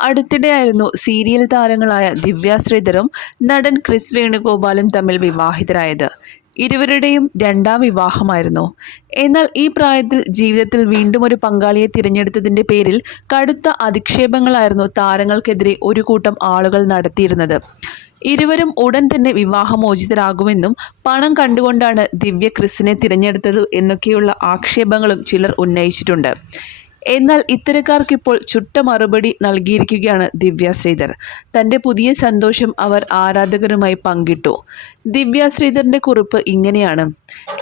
അടുത്തിടെയായിരുന്നു serial താരങ്ങളായ ദിവ്യ ശ്രീധറും നടൻ Chris വേണുഗോപാലും തമ്മിൽ വിവാഹിതരായത്. ഇരുവരുടെയും രണ്ടാം വിവാഹമായിരുന്നു. എന്നാൽ ഈ പ്രായത്തിൽ ജീവിതത്തിൽ വീണ്ടും ഒരു പങ്കാളിയെ തിരഞ്ഞെടുത്തതിന്റെ പേരിൽ കടുത്ത അധിക്ഷേപങ്ങളായിരുന്നു താരങ്ങൾക്കെതിരെ ഒരു കൂട്ടം ആളുകൾ നടത്തിയിരുന്നത്. ഇരുവരും ഉടൻ തന്നെ വിവാഹമോചിതരാകുമെന്നും പണം കണ്ടുകൊണ്ടാണ് ദിവ്യ ക്രിസിനെ തിരഞ്ഞെടുത്തത് എന്നൊക്കെയുള്ള ആക്ഷേപങ്ങളും ചിലർ ഉന്നയിച്ചിട്ടുണ്ട്. എന്നാൽ ഇത്തരക്കാർക്കിപ്പോൾ ചുട്ട മറുപടി നൽകിയിരിക്കുകയാണ് ദിവ്യ ശ്രീധർ. തന്റെ പുതിയ സന്തോഷം അവർ ആരാധകരുമായി പങ്കിട്ടു. ദിവ്യ ശ്രീധറിന്റെ കുറിപ്പ് ഇങ്ങനെയാണ്.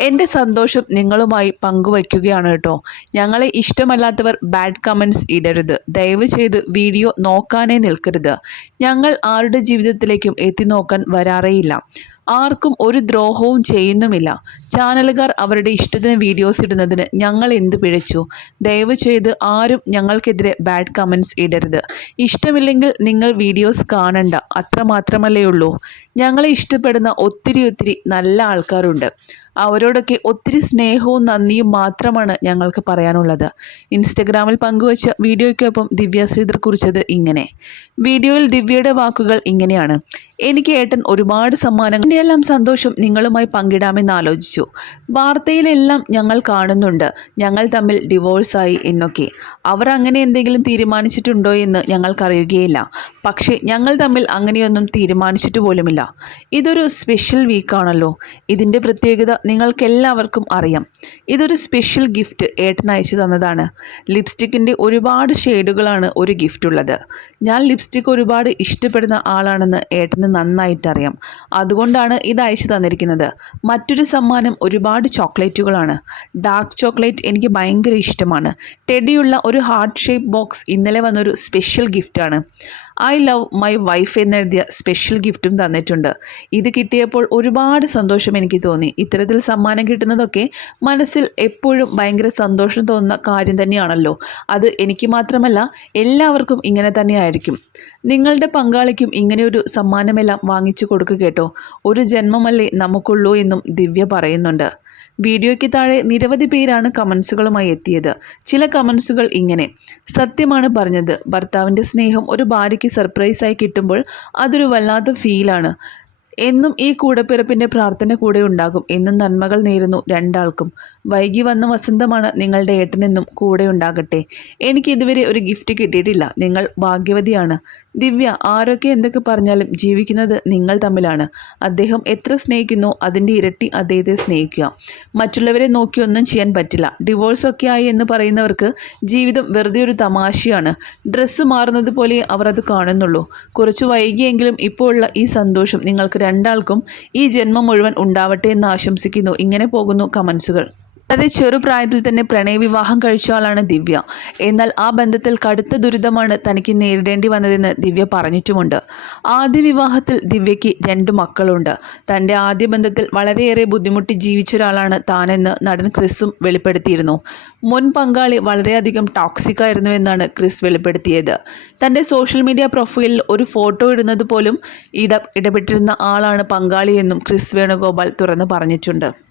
എന്റെ സന്തോഷം നിങ്ങളുമായി പങ്കുവയ്ക്കുകയാണ് കേട്ടോ. ഞങ്ങളെ ഇഷ്ടമല്ലാത്തവർ ബാഡ് കമൻസ് ഇടരുത്. ദയവ് ചെയ്ത് വീഡിയോ നോക്കാനേ നിൽക്കരുത്. ഞങ്ങൾ ആരുടെ ജീവിതത്തിലേക്കും എത്തി നോക്കാൻ വരാറേയില്ല. ആർക്കും ഒരു ദ്രോഹവും ചെയ്യുന്നുമില്ല. ചാനലുകാർ അവരുടെ ഇഷ്ടത്തിന് വീഡിയോസ് ഇടുന്നതിന് ഞങ്ങൾ എന്ത് പിഴച്ചു? ദയവ് ചെയ്ത് ആരും ഞങ്ങൾക്കെതിരെ ബാഡ് കമൻസ് ഇടരുത്. ഇഷ്ടമില്ലെങ്കിൽ നിങ്ങൾ വീഡിയോസ് കാണണ്ട. അത്രമാത്രമല്ലേ ഉള്ളൂ. ഞങ്ങളെ ഇഷ്ടപ്പെടുന്ന ഒത്തിരി ഒത്തിരി നല്ല ആൾക്കാരുണ്ട്. അവരോടൊക്കെ ഒത്തിരി സ്നേഹവും നന്ദിയും മാത്രമാണ് ഞങ്ങൾക്ക് പറയാനുള്ളത്. ഇൻസ്റ്റഗ്രാമിൽ പങ്കുവച്ച വീഡിയോയ്ക്കൊപ്പം ദിവ്യ ശ്രീധർ കുറിച്ചത് ഇങ്ങനെ. വീഡിയോയിൽ ദിവ്യയുടെ വാക്കുകൾ ഇങ്ങനെയാണ്. എനിക്ക് ഏട്ടൻ ഒരുപാട് സമ്മാനങ്ങൾ എല്ലാം സന്തോഷം നിങ്ങളുമായി പങ്കിടാമെന്ന് ആലോചിച്ചു. വാർത്തയിലെല്ലാം ഞങ്ങൾ കാണുന്നുണ്ട്. ഞങ്ങൾ തമ്മിൽ ഡിവോഴ്സായി എന്നൊക്കെ. അവർ അങ്ങനെ എന്തെങ്കിലും തീരുമാനിച്ചിട്ടുണ്ടോ എന്ന് ഞങ്ങൾക്കറിയുകയില്ല. പക്ഷേ ഞങ്ങൾ തമ്മിൽ അങ്ങനെയൊന്നും തീരുമാനിച്ചിട്ട് പോലുമില്ല. ഇതൊരു സ്പെഷ്യൽ വീക്കാണല്ലോ ഇതിന്റെ പ്രത്യേകത നിങ്ങൾക്കെല്ലാവർക്കും അറിയാം. ഇതൊരു സ്പെഷ്യൽ ഗിഫ്റ്റ് ഏട്ടൻ അയച്ചു തന്നതാണ്. ലിപ്സ്റ്റിക്കിന്റെ ഒരുപാട് ഷെയ്ഡുകളാണ് ഒരു ഗിഫ്റ്റ് ഉള്ളത്. ഞാൻ ലിപ്സ്റ്റിക് ഒരുപാട് ഇഷ്ടപ്പെടുന്ന ആളാണെന്ന് ഏട്ടന് നന്നായിട്ടറിയാം. അതുകൊണ്ടാണ് ഇത് അയച്ചു തന്നിരിക്കുന്നത്. മറ്റൊരു സമ്മാനം ഒരുപാട് ചോക്ലേറ്റുകളാണ്. ഡാർക്ക് ചോക്ലേറ്റ് എനിക്ക് ഭയങ്കര ഇഷ്ടമാണ്. ടെഡിയുള്ള ഒരു ഹാർട്ട് ഷേപ്പ് ബോക്സ് ഇന്നലെ വന്നൊരു സ്പെഷ്യൽ ഗിഫ്റ്റാണ് ഐ ലവ് മൈ വൈഫ് എന്നെഴുതിയ സ്പെഷ്യൽ ഗിഫ്റ്റും തന്നിട്ടുണ്ട്. ഇത് കിട്ടിയപ്പോൾ ഒരുപാട് സന്തോഷം എനിക്ക് തോന്നി. ഇത്തരത്തിൽ സമ്മാനം കിട്ടുന്നതൊക്കെ മനസ്സിൽ എപ്പോഴും ഭയങ്കര സന്തോഷം തോന്നുന്ന കാര്യം തന്നെയാണല്ലോ. അത് എനിക്ക് മാത്രമല്ല എല്ലാവർക്കും ഇങ്ങനെ തന്നെയായിരിക്കും. നിങ്ങളുടെ പങ്കാളിക്കും ഇങ്ങനെയൊരു സമ്മാനമെല്ലാം വാങ്ങിച്ചു കൊടുക്കുക കേട്ടോ. ഒരു ജന്മമല്ലേ നമുക്കുള്ളൂ എന്നും ദിവ്യ പറയുന്നുണ്ട്. വീഡിയോയ്ക്ക് താഴെ നിരവധി പേരാണ് കമൻസുകളുമായി എത്തിയത്. ചില കമൻസുകൾ ഇങ്ങനെ. സത്യമാണ് പറഞ്ഞത്. ഭർത്താവിന്റെ സ്നേഹം ഒരു ഭാര്യയ്ക്ക് സർപ്രൈസായി കിട്ടുമ്പോൾ അതൊരു വല്ലാത്ത ഫീലാണ് എന്നും ഈ കൂടപ്പിറപ്പിന്റെ പ്രാർത്ഥന കൂടെ ഉണ്ടാകും എന്നും നന്മകൾ നേരുന്നു രണ്ടാൾക്കും. വൈകി വന്ന വസന്തമാണ് നിങ്ങളുടെ ഏട്ടനെന്നും കൂടെ ഉണ്ടാകട്ടെ. എനിക്ക് ഇതുവരെ ഒരു ഗിഫ്റ്റ് കിട്ടിയിട്ടില്ല. നിങ്ങൾ ഭാഗ്യവതിയാണ്. ദിവ്യ ആരൊക്കെ എന്തൊക്കെ പറഞ്ഞാലും ജീവിക്കുന്നത് നിങ്ങൾ തമ്മിലാണ്. അദ്ദേഹം എത്ര സ്നേഹിക്കുന്നു അതിന്റെ ഇരട്ടി അദ്ദേഹത്തെ സ്നേഹിക്കുക. മറ്റുള്ളവരെ നോക്കി ഒന്നും ചെയ്യാൻ പറ്റില്ല. ഡിവോഴ്സൊക്കെ ആയി എന്ന് പറയുന്നവർക്ക് ജീവിതം വെറുതെ ഒരു തമാശയാണ്. ഡ്രസ്സ് മാറുന്നത് പോലെ അവർ അത് കാണുന്നുള്ളൂ. കുറച്ച് വൈകിയെങ്കിലും ഇപ്പോൾ ഉള്ള ഈ സന്തോഷം നിങ്ങൾക്ക് രണ്ടാൾക്കും ഈ ജന്മം മുഴുവൻ ഉണ്ടാവട്ടെ എന്ന് ആശംസിക്കുന്നു. ഇങ്ങനെ പോകുന്നു കമൻസുകൾ. വളരെ ചെറുപ്രായത്തിൽ തന്നെ പ്രണയവിവാഹം കഴിച്ച ആളാണ് ദിവ്യ. എന്നാൽ ആ ബന്ധത്തിൽ കടുത്ത ദുരിതമാണ് തനിക്ക് നേരിടേണ്ടി വന്നതെന്ന് ദിവ്യ പറഞ്ഞിട്ടുമുണ്ട്. ആദ്യ വിവാഹത്തിൽ ദിവ്യയ്ക്ക് രണ്ട് മക്കളുണ്ട്. തന്റെ ആദ്യ ബന്ധത്തിൽ വളരെയേറെ ബുദ്ധിമുട്ടി ജീവിച്ച ഒരാളാണ് താനെന്ന് നടൻ ക്രിസും വെളിപ്പെടുത്തിയിരുന്നു. മുൻ പങ്കാളി വളരെയധികം ടോക്സിക് ആയിരുന്നുവെന്നാണ് ക്രിസ് വെളിപ്പെടുത്തിയത്. തന്റെ സോഷ്യൽ മീഡിയ പ്രൊഫൈലിൽ ഒരു ഫോട്ടോ ഇടുന്നത് പോലും ഇട ഇടപെട്ടിരുന്ന ആളാണ് പങ്കാളിയെന്നും ക്രിസ് വേണുഗോപാൽ തുറന്നു പറഞ്ഞിട്ടുണ്ട്.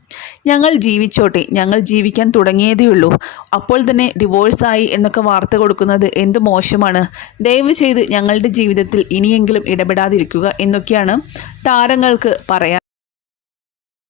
ഞങ്ങൾ ജീവിച്ചോട്ടെ ഞങ്ങൾ ജീവിക്കാൻ തുടങ്ങിയതേയുള്ളൂ. അപ്പോൾ തന്നെ ഡിവോഴ്സായി എന്നൊക്കെ വാർത്ത കൊടുക്കുന്നത് എന്ത് മോശമാണ്? ദയവ് ചെയ്ത് ഞങ്ങളുടെ ജീവിതത്തിൽ ഇനിയെങ്കിലും ഇടപെടാതിരിക്കുക എന്നൊക്കെയാണ് താരങ്ങൾക്ക് പറയാൻ